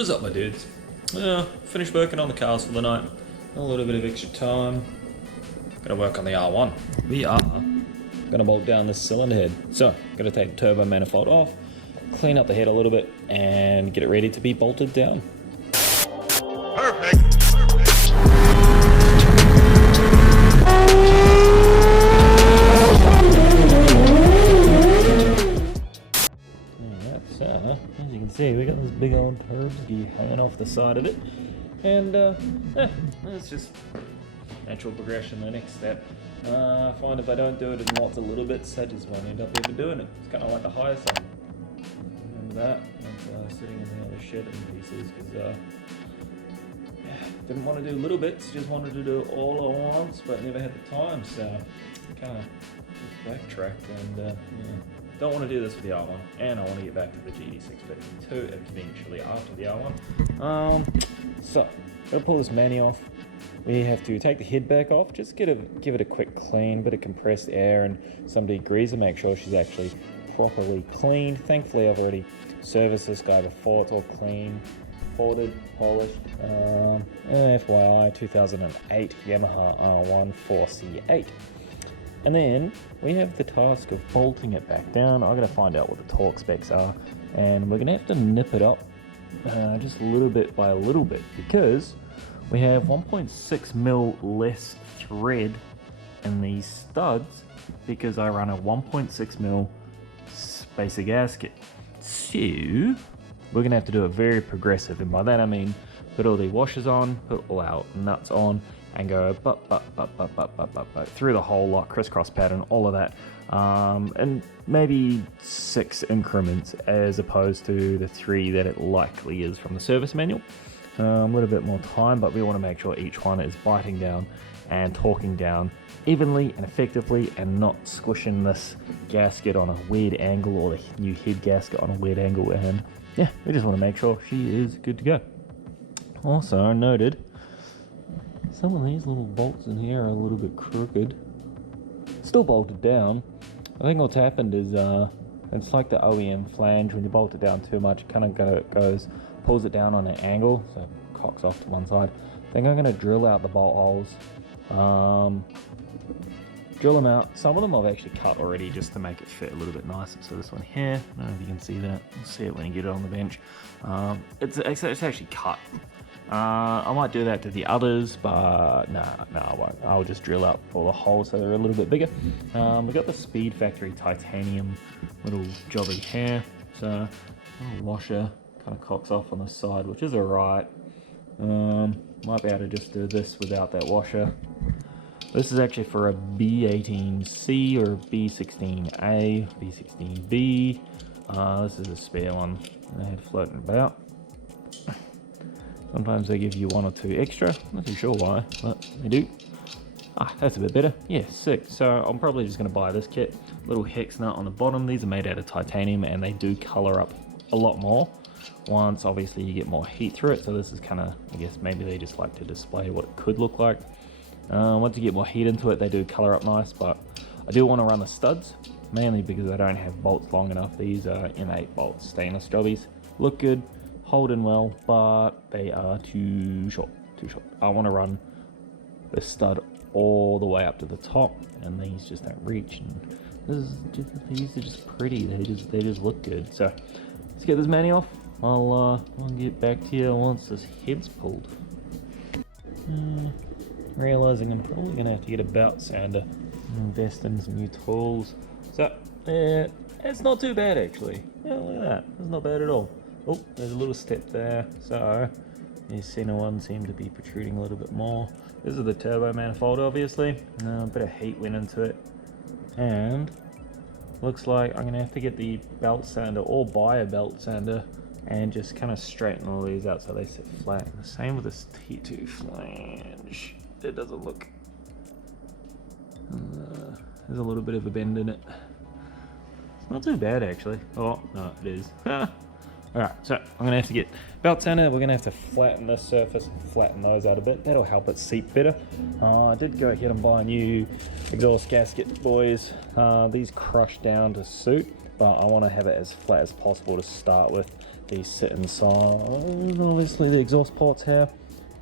What is up, my dudes? Finished working on the cars for the night. A little bit of extra time. Gonna work on the R1. We are gonna bolt down this cylinder head. So, gonna take the turbo manifold off, clean up the head a little bit, and get it ready to be bolted down. Perfect. So, as you can see, we got this big old turbski hanging off the side of it, and it's just natural progression. The next step. I find if I don't do it in lots of little bits, I just won't end up ever doing it. It's kind of like the higher side. Remember that? And, sitting in the other shed in pieces because didn't want to do little bits, just wanted to do it all at once, but never had the time. So kind of backtracked and don't want to do this with the R1, and I want to get back to the GD652 eventually after the R1. So, gonna pull this mani off. We have to take the head back off, just give it a quick clean, bit of compressed air and some degreaser, make sure she's actually properly cleaned. Thankfully, I've already serviced this guy before, it's all clean, ported, polished. FYI, 2008 Yamaha R1 4C8. And then we have the task of bolting it back down. I'm going to find out what the torque specs are, and we're going to have to nip it up just a little bit by a little bit, because we have 1.6 mil less thread in these studs because I run a 1.6 mil spacer gasket. So we're going to have to do it very progressive, and by that I mean put all the washers on, put all our nuts on, and go but through the whole lot, crisscross pattern, all of that, and maybe 6 increments as opposed to the 3 that it likely is from the service manual. A little bit more time, but we want to make sure each one is biting down and torquing down evenly and effectively, and not squishing this gasket on a weird angle, or the new head gasket on a weird angle. And yeah, we just want to make sure she is good to go. Also, I noted some of these little bolts in here are a little bit crooked. Still bolted down. I think what's happened is it's like the OEM flange. When you bolt it down too much, it kind of pulls it down on an angle, so it cocks off to one side. I think I'm going to drill out the bolt holes. Drill them out. Some of them I've actually cut already just to make it fit a little bit nicer. So this one here, I don't know if you can see that. You'll see it when you get it on the bench. It's actually cut. I might do that to the others, but no, I won't. I'll just drill out all the holes so they're a little bit bigger. We've got the Speed Factory titanium little jobby here. So a little washer kind of cocks off on the side, which is alright. Might be able to just do this without that washer. This is actually for a B18C or B16A, B16B. This is a spare one I had floating about. Sometimes they give you 1 or 2 extra. Not too sure why, but they do. That's a bit better. Yeah, sick. So I'm probably just going to buy this kit. Little hex nut on the bottom. These are made out of titanium, and they do color up a lot more once obviously you get more heat through it. So this is kind of, I guess maybe they just like to display what it could look like. Once you get more heat into it, they do color up nice, but I do want to run the studs, mainly because I don't have bolts long enough. These are M8 bolts, stainless jobbies. Look good, hold in well, but they are too short. I want to run the stud all the way up to the top, and these just don't reach. And these are just pretty. They just look good. So let's get this mani off. I'll get back to you once this head's pulled. Realizing I'm probably gonna have to get a belt sander and invest in some new tools. So it's not too bad actually. Yeah, look at that. It's not bad at all. Oh, there's a little step there. So the center one seemed to be protruding a little bit more. This is the turbo manifold, obviously. A bit of heat went into it, and looks like I'm gonna have to get the belt sander or buy a belt sander and just kind of straighten all these out so they sit flat. And the same with this T2 flange. It doesn't look. There's a little bit of a bend in it. It's not too bad actually. Oh no, it is. Alright, so I'm going to have to get belt sander. We're going to have to flatten this surface and flatten those out a bit. That'll help it seat better. I did go ahead and buy a new exhaust gasket, boys. These crush down to suit. but I want to have it as flat as possible to start with. These sit inside, obviously the exhaust ports here,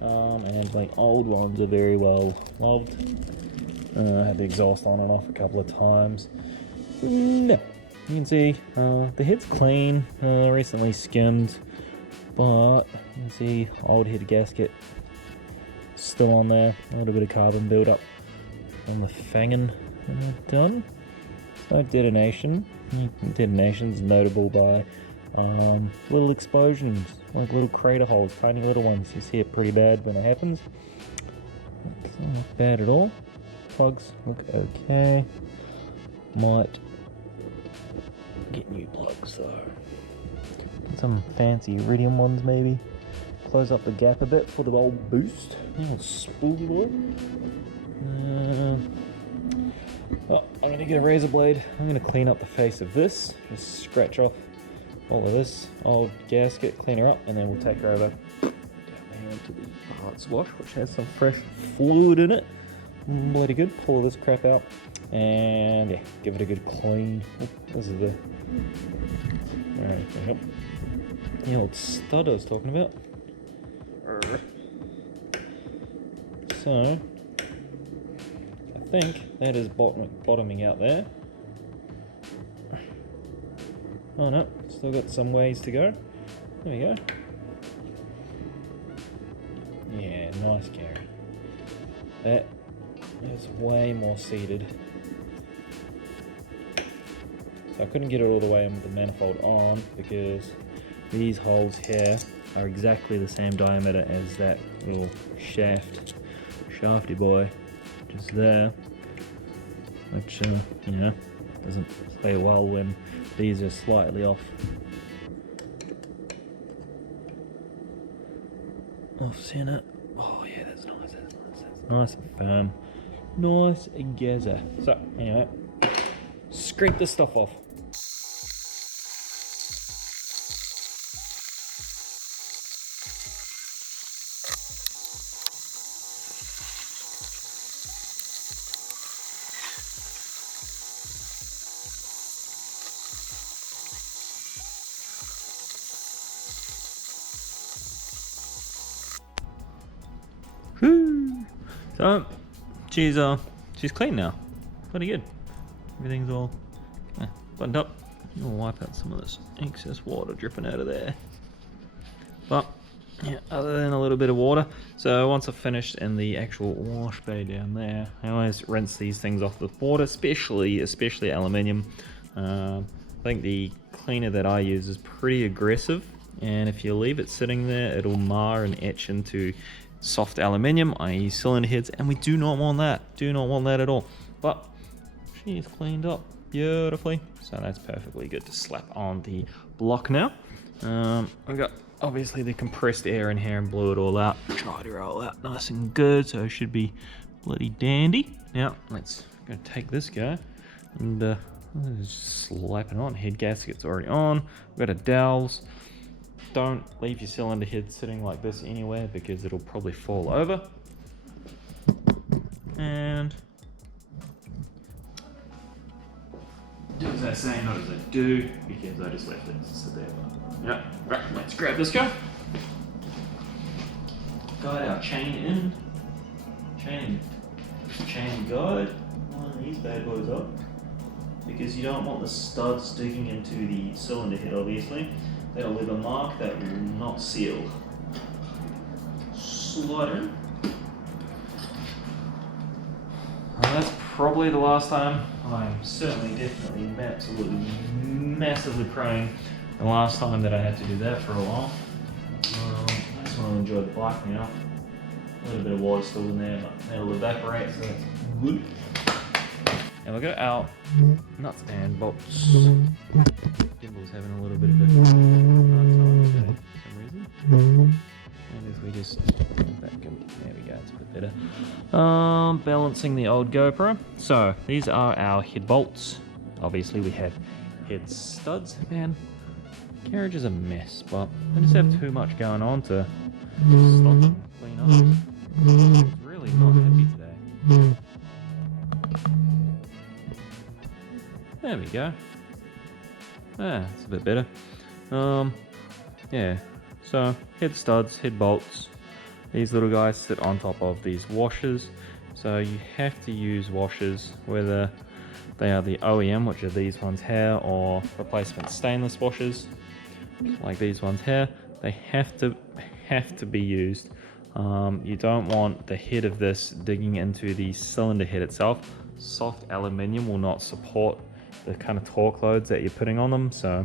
and my old ones are very well loved. I had the exhaust on and off a couple of times. No, you can see the head's clean, recently skimmed, but you can see old head gasket still on there, a little bit of carbon buildup on the fangin done. No detonation. Detonation's notable by little explosions, like little crater holes, tiny little ones. You see it pretty bad when it happens. It's not bad at all. Plugs look okay. Might get new plugs though. Get some fancy iridium ones maybe. Close up the gap a bit for the old boost. Old spoolie boy. Oh, I'm going to get a razor blade. I'm going to clean up the face of this. Just scratch off all of this old gasket, clean her up, and then we'll take her over down here into the parts wash, which has some fresh fluid in it. Bloody good. Pull all this crap out, and yeah, give it a good clean. Oh, this is the old stud I was talking about. So I think that is bottoming out there. Oh no, still got some ways to go. There we go. Yeah, nice, Gary. That is way more seated. So I couldn't get it all the way with the manifold on because these holes here are exactly the same diameter as that little shafty boy just there, which you know, doesn't play well when these are slightly off center. Oh yeah, that's nice. That's nice and firm, nice and gazer. So anyway, scrape this stuff off. So she's clean now, pretty good. Everything's all buttoned up. I'll wipe out some of this excess water dripping out of there. But yeah, other than a little bit of water. So once I've finished in the actual wash bay down there, I always rinse these things off with water, especially aluminium. I think the cleaner that I use is pretty aggressive, and if you leave it sitting there, it'll mar and etch into soft aluminium, i.e. cylinder heads, and we do not want that. Do not want that at all. But she's cleaned up beautifully, so that's perfectly good to slap on the block now. We've got obviously the compressed air in here and blew it all out. Tried to roll out nice and good, so it should be bloody dandy. Now let's go take this guy and just slap it on. Head gasket's already on. We've got a dowels. Don't leave your cylinder head sitting like this anywhere because it'll probably fall over. And do as I say, not as I do, because I just left it sit there. Yeah, right, let's grab this guy. Guide our chain in. Chain guide. Line these bad boys up, because you don't want the studs digging into the cylinder head, obviously. That'll leave a mark that will not seal. Slide in. That's probably the last time. I'm certainly, definitely, absolutely, massively praying the last time that I had to do that for a while. I just want to enjoy the bike now. A little bit of water still in there, but it'll evaporate, so that's good. And we've got our nuts and bolts. Gimbal's having a little bit of a hard time today for some reason. And if we just back and there we go, it's a bit better. Balancing the old GoPro. So these are our head bolts. Obviously we have head studs. Man, carriage is a mess, but I just have too much going on to stop and clean up. I'm really not happy today. There we go. it's a bit better. Yeah, so head studs, head bolts. These little guys sit on top of these washers. So you have to use washers, whether they are the OEM, which are these ones here, or replacement stainless washers, like these ones here. They have to be used. You don't want the head of this digging into the cylinder head itself. Soft aluminium will not support the kind of torque loads that you're putting on them. So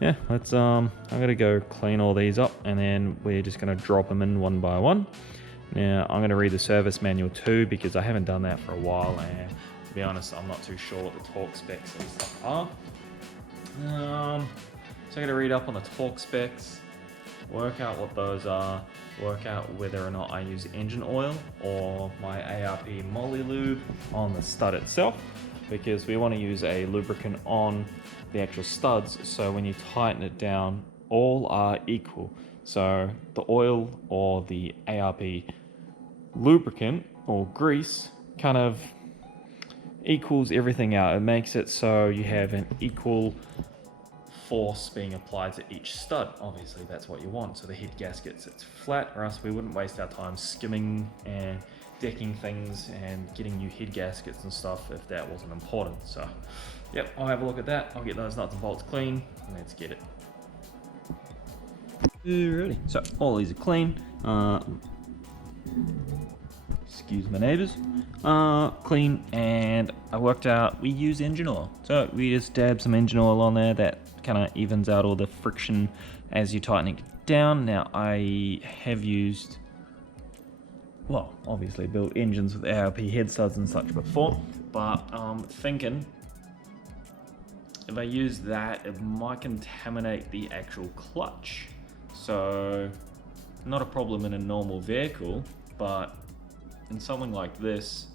yeah, let's I'm gonna go clean all these up, and then we're just gonna drop them in one by one. Now I'm gonna read the service manual too, because I haven't done that for a while, and to be honest, I'm not too sure what the torque specs and stuff are. So I'm gonna read up on the torque specs, work out what those are, work out whether or not I use engine oil or my ARP moly lube on the stud itself, because we want to use a lubricant on the actual studs, so when you tighten it down, all are equal. So the oil or the ARP lubricant or grease kind of equals everything out. It makes it so you have an equal force being applied to each stud. Obviously that's what you want, so the head gasket sits flat, or else we wouldn't waste our time skimming and decking things and getting new head gaskets and stuff if that wasn't important. So yep, I'll have a look at that. I'll get those nuts and bolts clean, and let's get it. Alrighty, so all these are clean. Excuse my neighbors. Clean, and I worked out we use engine oil. So we just dab some engine oil on there. That kind of evens out all the friction as you tighten it down. Now I have used, well, obviously built engines with ARP head studs and such before, but I'm thinking if I use that, it might contaminate the actual clutch. So not a problem in a normal vehicle, but in something like this,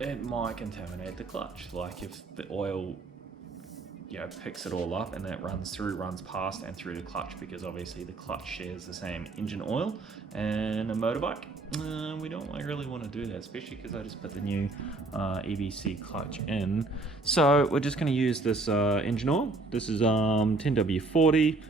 it might contaminate the clutch. Like if the oil, picks it all up and then it runs past and through the clutch, because obviously the clutch shares the same engine oil and a motorbike. We don't really want to do that, especially because I just put the new EBC clutch in. So we're just going to use this engine oil. This is 10W40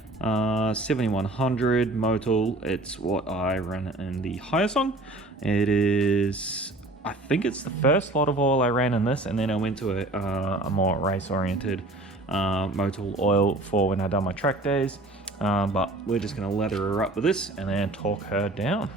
7100 Motul. It's what I run in the Hyosung. It is, I think it's the first lot of oil I ran in this, and then I went to a more race oriented Motul oil for when I done my track days. But we're just going to lather her up with this and then torque her down.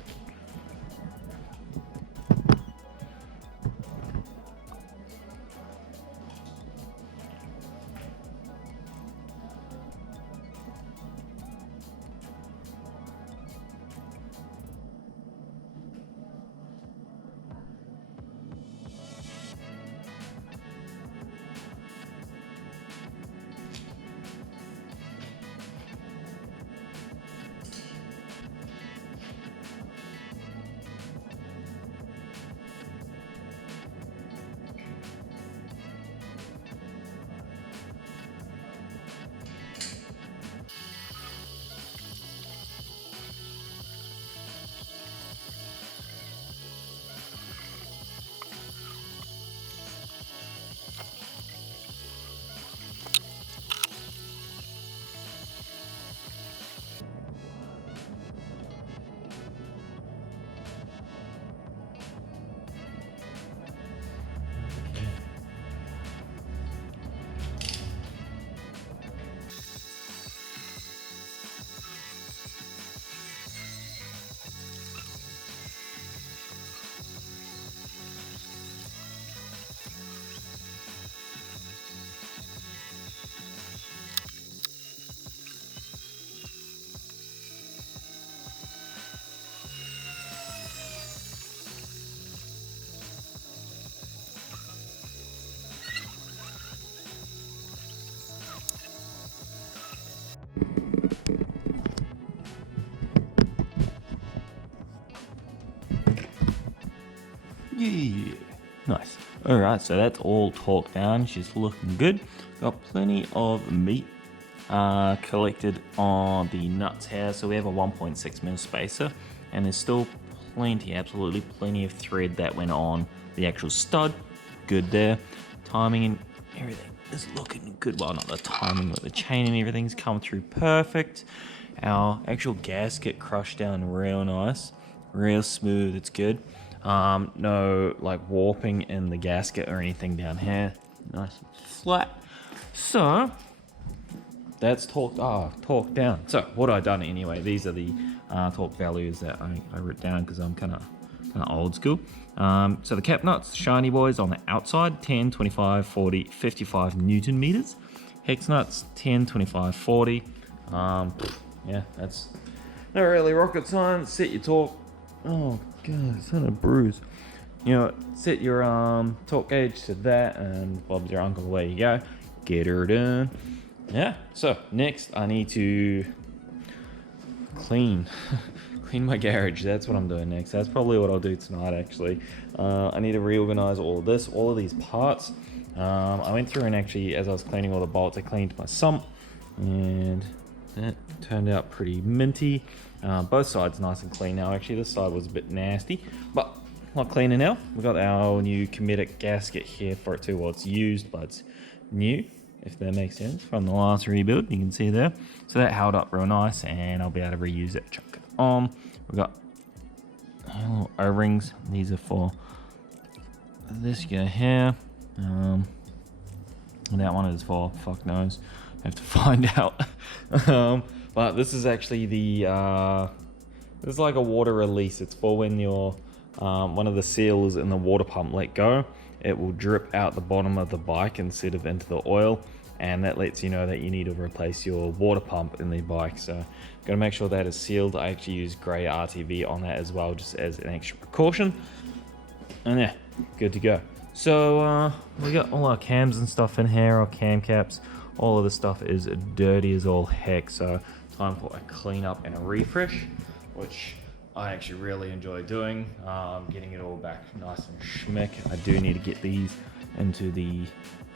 Yeah, nice. All right, so that's all torqued down. She's looking good. Got plenty of meat collected on the nuts here. So we have a 1.6mm spacer, and there's still plenty, absolutely plenty of thread that went on the actual stud. Good there. Timing and everything is looking good. Well, not the timing, but the chain and everything's come through perfect. Our actual gasket crushed down real nice, real smooth. It's good. No like warping in the gasket or anything down here. Nice and flat. So that's torqued down. So what I done anyway, these are the torque values that I wrote down because I'm kind of old school. So the cap nuts, shiny boys on the outside, 10, 25, 40, 55 Newton meters. Hex nuts, 10, 25, 40. Yeah, that's not really rocket science. Set your torque. Oh god, it's not a bruise. You know, set your torque gauge to that, and Bob's your uncle. Away you go. Get her done. Yeah. So next, I need to clean my garage. That's what I'm doing next. That's probably what I'll do tonight. Actually, I need to reorganize all of this, all of these parts. I went through and actually, as I was cleaning all the bolts, I cleaned my sump, and that turned out pretty minty. Both sides nice and clean now. Actually, this side was a bit nasty, but a lot cleaner now. We've got our new Cometic gasket here for it too. Well, it's used, but it's new, if that makes sense, from the last rebuild. You can see there. So that held up real nice, and I'll be able to reuse it. Chuck it on. We've got little O-rings. These are for this guy here. And that one is for fuck knows. I have to find out. But this is actually the this is like a water release. It's for when your one of the seals in the water pump let go, it will drip out the bottom of the bike instead of into the oil, and that lets you know that you need to replace your water pump in the bike. So gotta make sure that is sealed. I actually use grey RTV on that as well, just as an extra precaution. And yeah, good to go. So we got all our cams and stuff in here, our cam caps. All of the stuff is dirty as all heck, so time for a clean up and a refresh, which I actually really enjoy doing. Getting it all back nice and schmick. I do need to get these into the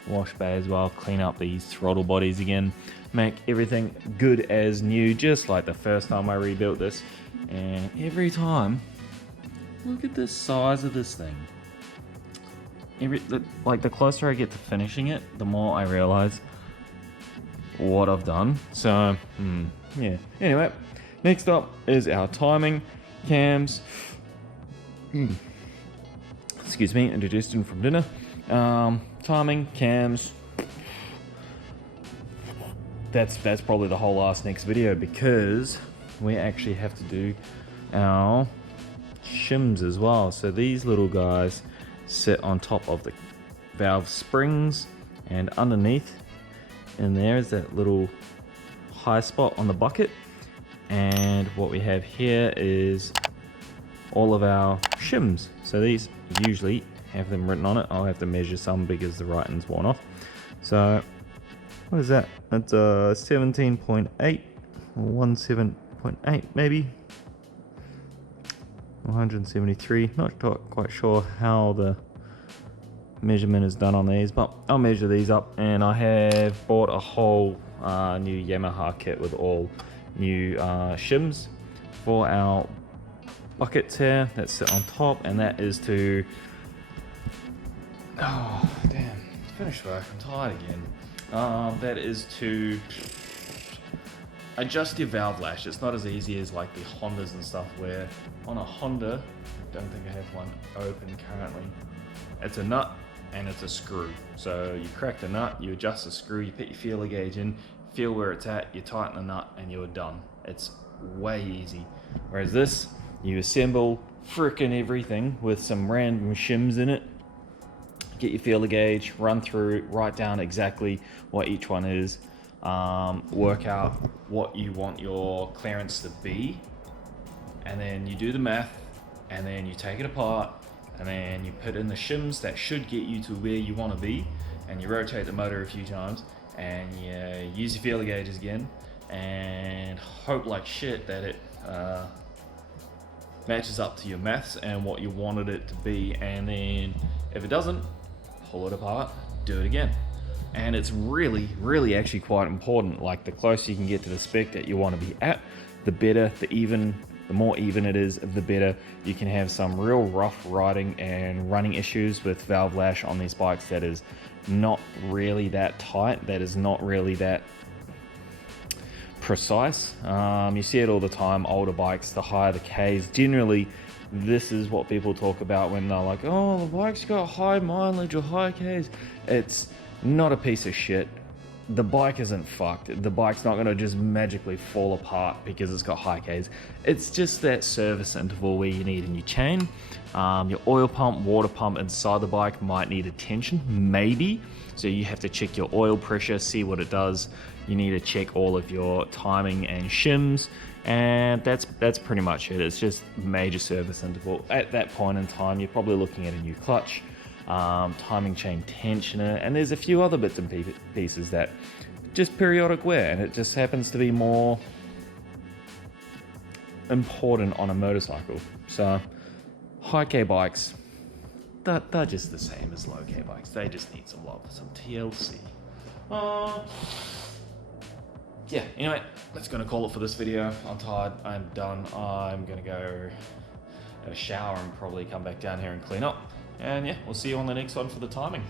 wash bay as well, clean up these throttle bodies again, make everything good as new, just like the first time I rebuilt this. And every time, look at the size of this thing. Like the closer I get to finishing it, the more I realize what I've done. So yeah, anyway, next up is our timing cams. Excuse me, indigestion from dinner. Timing cams, that's probably the whole last next video, because we actually have to do our shims as well. So these little guys sit on top of the valve springs, and underneath in there is that little high spot on the bucket. And what we have here is all of our shims. So these usually have them written on it. I'll have to measure some because the writing's worn off. So what is that? That's 17.8 or 17.8 maybe. 173. Not quite sure how the measurement is done on these, but I'll measure these up. And I have bought a whole new Yamaha kit with all new shims for our buckets here that sit on top, and that is to finished work, I'm tired again. That is to adjust your valve lash. It's not as easy as like the Hondas and stuff, where on a Honda, I don't think I have one open currently, it's a nut and it's a screw. So you crack the nut, you adjust the screw, you put your feeler gauge in, feel where it's at, you tighten the nut, and you're done. It's way easy. Whereas this, you assemble frickin' everything with some random shims in it, get your feeler gauge, run through, write down exactly what each one is, work out what you want your clearance to be, and then you do the math, and then you take it apart, and then you put in the shims that should get you to where you want to be, and you rotate the motor a few times, and you use your feeler gauges again, and hope like shit that it matches up to your maths and what you wanted it to be. And then if it doesn't, pull it apart, do it again. And it's really actually quite important. Like, the closer you can get to the spec that you want to be at, the better, the even The more even it is, the better. You can have some real rough riding and running issues with valve lash on these bikes that is not really that tight, that is not really that precise. You see it all the time, older bikes, the higher the Ks. Generally, this is what people talk about when they're like, oh, the bike's got high mileage or high Ks. It's not a piece of shit. The bike isn't fucked. The bike's not gonna just magically fall apart because it's got high Ks. It's just that service interval where you need a new chain. Your oil pump, water pump inside the bike might need attention, maybe. So you have to check your oil pressure, see what it does. You need to check all of your timing and shims, and that's pretty much it. It's just major service interval. At that point in time, you're probably looking at a new clutch, timing chain tensioner, and there's a few other bits and pieces that just periodic wear, and it just happens to be more important on a motorcycle. So high K bikes, they're just the same as low K bikes. They just need some love, some TLC. Yeah, anyway, that's gonna call it for this video. I'm tired, I'm done. I'm gonna go have a shower and probably come back down here and clean up. And yeah, we'll see you on the next one for the timing.